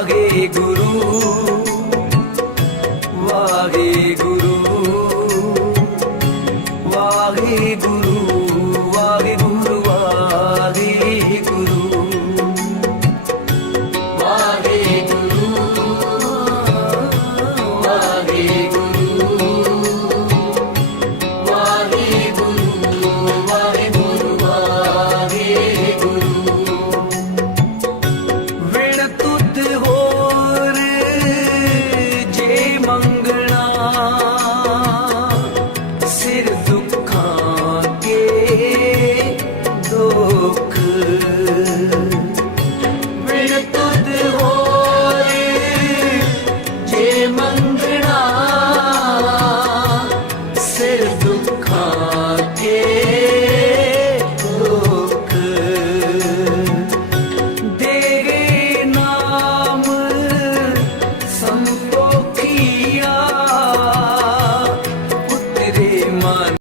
गुरु वागे गुरु वागे गुरु वागे गुरु गुरु वागे गुरु